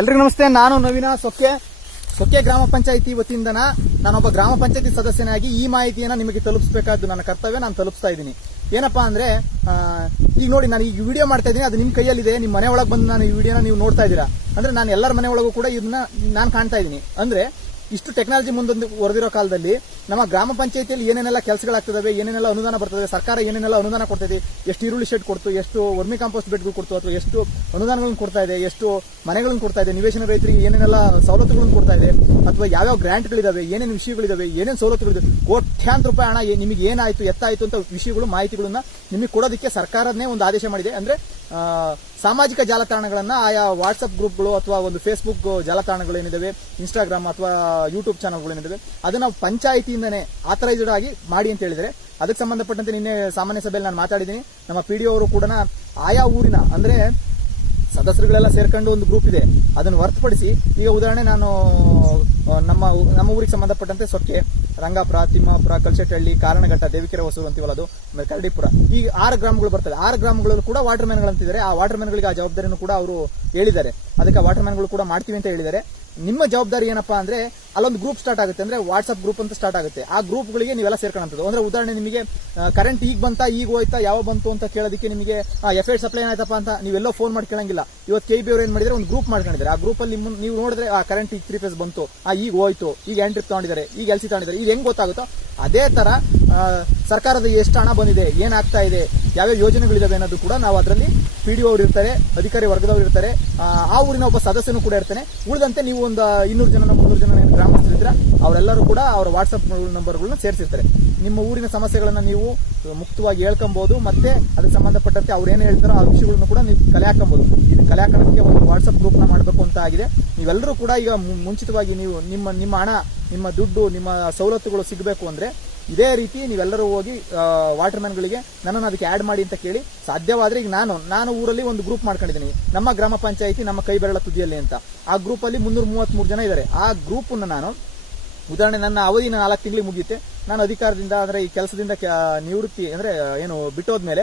ಎಲ್ರಿಗೂ ನಮಸ್ತೆ ನಾನು ನವೀನ ಸೊಕ್ಕೆ ಸೊಕ್ಕೆ ಗ್ರಾಮ ಪಂಚಾಯಿತಿ ವತಿಯಿಂದ ನಾನೊಬ್ಬ ಗ್ರಾಮ ಪಂಚಾಯತಿ ಸದಸ್ಯನಾಗಿ ಈ ಮಾಹಿತಿಯನ್ನು ನಿಮಗೆ ತಲುಪಿಸಬೇಕಾದ್ದು ನನ್ನ ಕರ್ತವ್ಯ ನಾನು ತಲುಪಿಸ್ತಾ ಇದ್ದೀನಿ ಏನಪ್ಪಾ ಅಂದ್ರೆ ಈಗ ನೋಡಿ ನಾನು ಈ ವಿಡಿಯೋ ಮಾಡ್ತಾ ಇದ್ದೀನಿ ಅದು ನಿಮ್ಮ ಕೈಯಲ್ಲಿದೆ ನಿಮ್ಮ ಮನೆ ಒಳಗೆ ಬಂದು ನಾನು ಈ ವಿಡಿಯೋನ ನೀವು ನೋಡ್ತಾ ಇದ್ದೀರಾ ಅಂದ್ರೆ ನಾನು ಎಲ್ಲರ ಮನೆ ಒಳಗೂ ಕೂಡ ಇದನ್ನ ನಾನು ಕಾಣ್ತಾ ಇದ್ದೀನಿ ಅಂದ್ರೆ ಇಷ್ಟು ಟೆಕ್ನಾಲಜಿ ಮುಂದೊಂದು ಹೊರದಿರೋ ಕಾಲದಲ್ಲಿ ನಮ್ಮ ಗ್ರಾಮ ಪಂಚಾಯತಿಯಲ್ಲಿ ಏನೇನೆಲ್ಲ ಕೆಲಸಗಳಾಗ್ತದವೆ ಏನೇನೆಲ್ಲ ಅನುದಾನ ಬರ್ತದೆ ಸರ್ಕಾರ ಏನೇನೆಲ್ಲ ಅನುದಾನ ಕೊಡ್ತಾಯಿದೆ ಎಷ್ಟು ಈರುಳ್ಳಿ ಶೆಡ್ ಕೊಡ್ತು ಎಷ್ಟು ವರ್ಮಿ ಕಾಂಪೋಸ್ಟ್ ಬೆಡ್ಗಳು ಕೊಡ್ತು ಅಥವಾ ಎಷ್ಟು ಅನುದಾನಗಳನ್ನು ಕೊಡ್ತಾ ಇದೆ ಎಷ್ಟು ಮನೆಗಳನ್ನು ಕೊಡ್ತಾ ಇದೆ ನಿವೇಶನ ರೈತರಿಗೆ ಏನೇನೆಲ್ಲ ಸವಲತ್ತುಗಳನ್ನು ಕೊಡ್ತಾ ಇದೆ ಅಥವಾ ಯಾವ್ಯಾವ ಗ್ರಾಂಟ್ಗಳಿದಾವೆ ಏನೇನು ವಿಷಯಗಳಿದಾವೆ ಏನೇನು ಸವಲತ್ತುಗಳಿದೆ ಕೋಟ್ಯಾಂತರ ರೂಪಾಯಿ ಹಣ ನಿಮಗೆ ಏನಾಯಿತು ಎತ್ತಾಯಿತು ಅಂತ ವಿಷಯಗಳು ಮಾಹಿತಿಗಳನ್ನ ನಿಮಗೆ ಕೊಡೋದಕ್ಕೆ ಸರ್ಕಾರನೇ ಒಂದು ಆದೇಶ ಮಾಡಿದೆ ಅಂದ್ರೆ ಸಾಮಾಜಿಕ ಜಾಲತಾಣಗಳನ್ನ ಆಯಾ ವಾಟ್ಸಪ್ ಗ್ರೂಪ್ಗಳು ಅಥವಾ ಒಂದು ಫೇಸ್ಬುಕ್ ಜಾಲತಾಣಗಳು ಏನಿದಾವೆ ಇನ್ಸ್ಟಾಗ್ರಾಮ್ ಅಥವಾ ಯೂಟ್ಯೂಬ್ ಚಾನಲ್ಗಳು ಏನಿದಾವೆ ಅದನ್ನ ಪಂಚಾಯಿತಿಯಿಂದನೇ ಆಥರೈಸ್ಡ್ ಆಗಿ ಮಾಡಿ ಅಂತ ಹೇಳಿದರೆ ಅದಕ್ಕೆ ಸಂಬಂಧಪಟ್ಟಂತೆ ನಿನ್ನೆ ಸಾಮಾನ್ಯ ಸಭೆಯಲ್ಲಿ ನಾನು ಮಾತಾಡಿದ್ದೀನಿ ನಮ್ಮ ಪಿ ಡಿ ಅವರು ಕೂಡ ಆಯಾ ಊರಿನ ಅಂದ್ರೆ ಸದಸ್ಯರುಗಳೆಲ್ಲ ಸೇರ್ಕೊಂಡು ಒಂದು ಗ್ರೂಪ್ ಇದೆ ಅದನ್ನು ಹೊರತುಪಡಿಸಿ ಈಗ ಉದಾಹರಣೆ ನಾನು ನಮ್ಮ ನಮ್ಮ ಊರಿಗೆ ಸಂಬಂಧಪಟ್ಟಂತೆ ಸೊಕ್ಕೆ ರಂಗಾಪುರ ತಿಮ್ಮಾಪುರ ಕಲ್ಶೆಟ್ಟಹಳ್ಳಿ ಕಾರಣಘಟ್ಟ ದೇವಿಕೆರೆ ಹೊಸೂರು ಅಂತೀವಲ್ಲ ಅದು ಆಮೇಲೆ ಕರಡಿಪುರ ಈ ಆರು ಗ್ರಾಮಗಳು ಬರ್ತವೆ ಆರು ಗ್ರಾಮಗಳಲ್ಲೂ ಕೂಡ ವಾಟರ್ ಆ ವಾಟರ್ ಮ್ಯಾನ್ಗಳಿಗೆ ಆ ಜವಾಬ್ದಾರಿಯನ್ನು ಕೂಡ ಅವರು ಹೇಳಿದ್ದಾರೆ ಅದಕ್ಕೆ ವಾಟರ್ಮ್ಯಾನ್ಗಳು ಮ್ಯಾನ್ಗಳು ಕೂಡ ಮಾಡ್ತೀವಿ ಅಂತ ಹೇಳಿದ್ದಾರೆ ನಿಮ್ಮ ಜವಾಬ್ದಾರಿ ಏನಪ್ಪಾ ಅಂದ್ರೆ ಅಲ್ಲೊಂದು ಗ್ರೂಪ್ ಸ್ಟಾರ್ಟ್ ಆಗುತ್ತೆ ಅಂದ್ರೆ ವಾಟ್ಸ್ಆಪ್ ಗ್ರೂಪ್ ಅಂತ ಸ್ಟಾರ್ಟ್ ಆಗುತ್ತೆ ಆ ಗ್ರೂಪ್ಗಳಿಗೆ ನೀವೆಲ್ಲ ಸೇರ್ಕೊಳಂತದ್ದು ಅಂದ್ರೆ ಉದಾಹರಣೆ ನಿಮಗೆ ಕರೆಂಟ್ ಈಗ ಬಂತಾ ಈಗ ಹೋಯ್ತಾ ಯಾವ ಬಂತು ಅಂತ ಕೇಳೋದಕ್ಕೆ ನಿಮಗೆ ಎಫ್ ಐಡ್ ಸಪ್ಲೈ ಏನಾಯ್ತಪ್ಪ ಅಂತ ನೀವೆಲ್ಲ ಫೋನ್ ಮಾಡಿ ಕೇಳಂಗಿಲ್ಲ ಇವತ್ತು ಕೆ ಬಿ ಅವ್ರು ಏನ್ ಮಾಡಿದ್ರೆ ಒಂದು ಗ್ರೂಪ್ ಮಾಡ್ಕೊಂಡಿದ್ದಾರೆ ಆ ಗ್ರೂಪ್ ಅಲ್ಲಿ ನೀವು ನೋಡಿದ್ರೆ ಆ ಕರೆಂಟ್ ಈಗ ತ್ರೀ ಫೇಸ್ ಬಂತು ಆ ಈಗ ಹೋಯ್ತು ಈಗ ಎಂಟ್ರಿಪ್ ತಗೊಂಡಿದ್ದಾರೆ ಈಗ ಎಲ್ಸಿ ತಗೊಂಡಿದ್ದಾರೆ ಈಗ ಹೆಂಗ್ ಗೊತ್ತಾಗುತ್ತೋ ಅದೇ ತರ ಸರ್ಕಾರದ ಎಷ್ಟು ಹಣ ಬಂದಿದೆ ಏನಾಗ್ತಾ ಇದೆ ಯಾವ್ಯಾವ ಯೋಜನೆಗಳಿದಾವೆ ಅನ್ನೋದು ಕೂಡ ನಾವು ಅದರಲ್ಲಿ ಪಿ ಡಿ ಅವರು ಇರ್ತಾರೆ ಅಧಿಕಾರಿ ವರ್ಗದವರು ಇರ್ತಾರೆ ಆ ಊರಿನ ಒಬ್ಬ ಸದಸ್ಯನು ಕೂಡ ಇರ್ತಾನೆ ಉಳಿದಂತೆ ನೀವು ಒಂದು ಇನ್ನೂರು ಜನ ಮುನ್ನೂರು ಜನ ಗ್ರಾಮಸ್ಥರಿದ್ರೆ ಅವರೆಲ್ಲರೂ ಕೂಡ ಅವರ ವಾಟ್ಸಪ್ ನಂಬರ್ಗಳನ್ನ ಸೇರಿಸಿರ್ತಾರೆ ನಿಮ್ಮ ಊರಿನ ಸಮಸ್ಯೆಗಳನ್ನು ನೀವು ಮುಕ್ತವಾಗಿ ಹೇಳ್ಕೊಬಹುದು ಮತ್ತೆ ಅದಕ್ಕೆ ಸಂಬಂಧಪಟ್ಟಂತೆ ಅವ್ರು ಏನು ಹೇಳ್ತಾರೋ ಆ ವಿಷಯಗಳನ್ನು ಕೂಡ ನೀವು ಕಲೆ ಹಾಕಬಹುದು ಇದು ಕಲೆ ಹಾಕೋದಕ್ಕೆ ಒಂದು ವಾಟ್ಸಪ್ ಗ್ರೂಪ್ನ ಮಾಡಬೇಕು ಅಂತ ಆಗಿದೆ ನೀವೆಲ್ಲರೂ ಕೂಡ ಈಗ ಮುಂಚಿತವಾಗಿ ನೀವು ನಿಮ್ಮ ನಿಮ್ಮ ಹಣ ನಿಮ್ಮ ದುಡ್ಡು ನಿಮ್ಮ ಸವಲತ್ತುಗಳು ಸಿಗಬೇಕು ಅಂದರೆ ಇದೇ ರೀತಿ ನೀವೆಲ್ಲರೂ ಹೋಗಿ ವಾಟರ್ ಗಳಿಗೆ ನನ್ನನ್ನು ಅದಕ್ಕೆ ಆ್ಯಡ್ ಮಾಡಿ ಅಂತ ಕೇಳಿ ಸಾಧ್ಯವಾದರೆ ಈಗ ನಾನು ನಾನು ಊರಲ್ಲಿ ಒಂದು ಗ್ರೂಪ್ ಮಾಡ್ಕೊಂಡಿದ್ದೀನಿ ನಮ್ಮ ಗ್ರಾಮ ಪಂಚಾಯಿತಿ ನಮ್ಮ ಕೈ ಬೆರಳ ತುದಿಯಲ್ಲಿ ಅಂತ ಆ ಗ್ರೂಪಲ್ಲಿ ಮುನ್ನೂರ ಮೂವತ್ತ್ಮೂರು ಜನ ಇದ್ದಾರೆ ಆ ಗ್ರೂಪನ್ನು ನಾನು ಉದಾಹರಣೆ ನನ್ನ ಅವಧಿ ನಾಲ್ಕು ತಿಂಗಳಿಗೆ ಮುಗಿಯುತ್ತೆ ನಾನು ಅಧಿಕಾರದಿಂದ ಅಂದರೆ ಈ ಕೆಲಸದಿಂದ ನಿವೃತ್ತಿ ಅಂದರೆ ಏನು ಬಿಟ್ಟೋದ್ಮೇಲೆ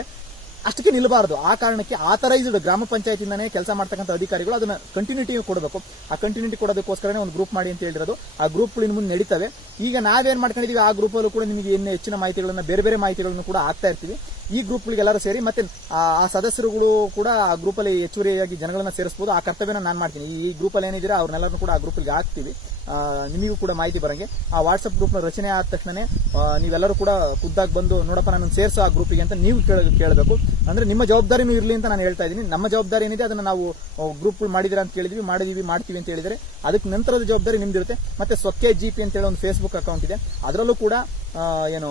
ಅಷ್ಟಕ್ಕೆ ನಿಲ್ಲಬಾರದು ಆ ಕಾರಣಕ್ಕೆ ಆಥರೈಸ್ಡ್ ಗ್ರಾಮ ಪಂಚಾಯಿತಿಯಿಂದನೇ ಕೆಲಸ ಮಾಡ್ತಕ್ಕಂಥ ಅಧಿಕಾರಿಗಳು ಅದನ್ನ ಕಂಟಿನ್ಯೂಟಿ ಕೊಡಬೇಕು ಆ ಕಂಟಿನ್ಯೂಟಿ ಕೊಡೋದಕ್ಕೋಸ್ಕರನೇ ಒಂದು ಗ್ರೂಪ್ ಮಾಡಿ ಅಂತ ಹೇಳಿರೋದು ಆ ಗ್ರೂಪ್ಗಳು ಇನ್ನು ಮುಂದೆ ನಡೀತವೆ ಈಗ ನಾವೇನ್ ಮಾಡ್ಕೊಂಡಿದೀವಿ ಆ ಗ್ರೂಪಲ್ಲೂ ಕೂಡ ನಿಮಗೆ ಇನ್ನೂ ಹೆಚ್ಚಿನ ಮಾಹಿತಿಗಳನ್ನ ಬೇರೆ ಬೇರೆ ಮಾಹಿತಿಗಳನ್ನು ಕೂಡ ಆಗ್ತಾ ಇರ್ತೀವಿ ಈ ಗ್ರೂಪ್ಗಳಿಗೆಲ್ಲರೂ ಸೇರಿ ಮತ್ತೆ ಆ ಸದಸ್ಯರುಗಳು ಕೂಡ ಆ ಗ್ರೂಪಲ್ಲಿ ಹೆಚ್ಚುವರಿಯಾಗಿ ಜನಗಳನ್ನ ಸೇರಿಸಬಹುದು ಆ ಕರ್ತವ್ಯನ ನಾನು ಮಾಡ್ತೀನಿ ಈ ಗ್ರೂಪಲ್ಲಿ ಏನಿದ್ರೆ ಅವ್ರನ್ನೆಲ್ಲರೂ ಕೂಡ ಆ ಗ್ರೂಪ್ಗೆ ಹಾಕ್ತೀವಿ ನಿಮಗೂ ಕೂಡ ಮಾಹಿತಿ ಬರಂಗೆ ಆ ವಾಟ್ಸಪ್ ಗ್ರೂಪ್ನ ರಚನೆ ಆದ ತಕ್ಷಣ ನೀವೆಲ್ಲರೂ ಕೂಡ ಖುದ್ದಾಗಿ ಬಂದು ನೋಡಪ್ಪ ನಾನು ಸೇರಿಸೋ ಆ ಗ್ರೂಪಿಗೆ ಅಂತ ನೀವು ಕೇಳಬೇಕು ಅಂದ್ರೆ ನಿಮ್ಮ ಜವಾಬ್ದಾರಿನೂ ಇರಲಿ ಅಂತ ನಾನು ಹೇಳ್ತಾ ಇದ್ದೀನಿ ನಮ್ಮ ಜವಾಬ್ದಾರಿ ಏನಿದೆ ಅದನ್ನು ನಾವು ಗ್ರೂಪ್ ಮಾಡಿದಿರ ಅಂತ ಕೇಳಿದ್ವಿ ಮಾಡಿದೀವಿ ಮಾಡ್ತೀವಿ ಅಂತ ಹೇಳಿದರೆ ಅದಕ್ಕೆ ನಂತರದ ಜವಾಬ್ದಾರಿ ನಿಮ್ದಿರುತ್ತೆ ಮತ್ತೆ ಸೊಕ್ಕೆ ಜಿ ಪಿ ಅಂತೇಳಿ ಒಂದು ಫೇಸ್ಬುಕ್ ಅಕೌಂಟ್ ಇದೆ ಅದರಲ್ಲೂ ಕೂಡ ಏನು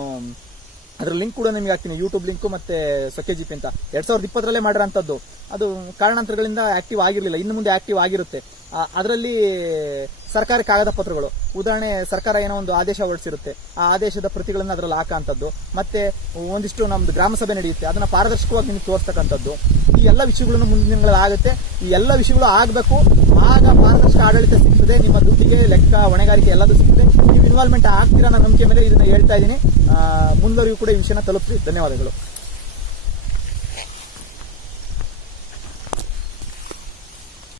ಅದ್ರ ಲಿಂಕ್ ಕೂಡ ನಿಮ್ಗೆ ಹಾಕ್ತೀನಿ ಯೂಟ್ಯೂಬ್ ಲಿಂಕ್ ಮತ್ತೆ ಸೊಕ್ಕೆ ಜಿಪಿ ಅಂತ ಎರಡ್ ಸಾವಿರದ ಇಪ್ಪತ್ತರಲ್ಲೇ ಮಾಡಿರೋಂಥದ್ದು ಅದು ಕಾರಣಾಂತರಗಳಿಂದ ಆಕ್ಟಿವ್ ಆಗಿರಲಿಲ್ಲ ಇನ್ನು ಮುಂದೆ ಆಕ್ಟಿವ್ ಆಗಿರುತ್ತೆ ಅದರಲ್ಲಿ ಸರ್ಕಾರಿ ಕಾಗದ ಪತ್ರಗಳು ಉದಾಹರಣೆ ಸರ್ಕಾರ ಏನೋ ಒಂದು ಆದೇಶ ಹೊರಡಿಸಿರುತ್ತೆ ಆ ಆದೇಶದ ಪ್ರತಿಗಳನ್ನು ಅದರಲ್ಲಿ ಹಾಕಂಥದ್ದು ಮತ್ತೆ ಒಂದಿಷ್ಟು ನಮ್ದು ಗ್ರಾಮ ಸಭೆ ನಡೆಯುತ್ತೆ ಅದನ್ನ ಪಾರದರ್ಶಕವಾಗಿ ನಿಮ್ಗೆ ತೋರಿಸ್ತಕ್ಕಂಥದ್ದು ಈ ಎಲ್ಲ ವಿಷಯಗಳನ್ನು ಮುಂದಿನ ದಿನಗಳಲ್ಲಿ ಆಗುತ್ತೆ ಈ ಎಲ್ಲ ವಿಷಯಗಳು ಆಗಬೇಕು ಆಗ ಪಾರದರ್ಶಕ ಆಡಳಿತ ಸಿಗ್ತದೆ ನಿಮ್ಮ ದುಡ್ಡಿಗೆ ಲೆಕ್ಕ ಹೊಣೆಗಾರಿಕೆ ಎಲ್ಲದೂ ಸಿಗ್ತದೆ ನೀವು ಇನ್ವಾಲ್ವ್ಮೆಂಟ್ ಆಗ್ತೀರಾ ನನ್ನ ನಂಬಿಕೆ ಮೇಲೆ ಇದನ್ನ ಹೇಳ್ತಾ ಇದ್ದೀನಿ ಮುಂದುವರಿಯೂ ಕೂಡ ಈ ವಿಷಯನ ತಲುಪಿಸಿ ಧನ್ಯವಾದಗಳು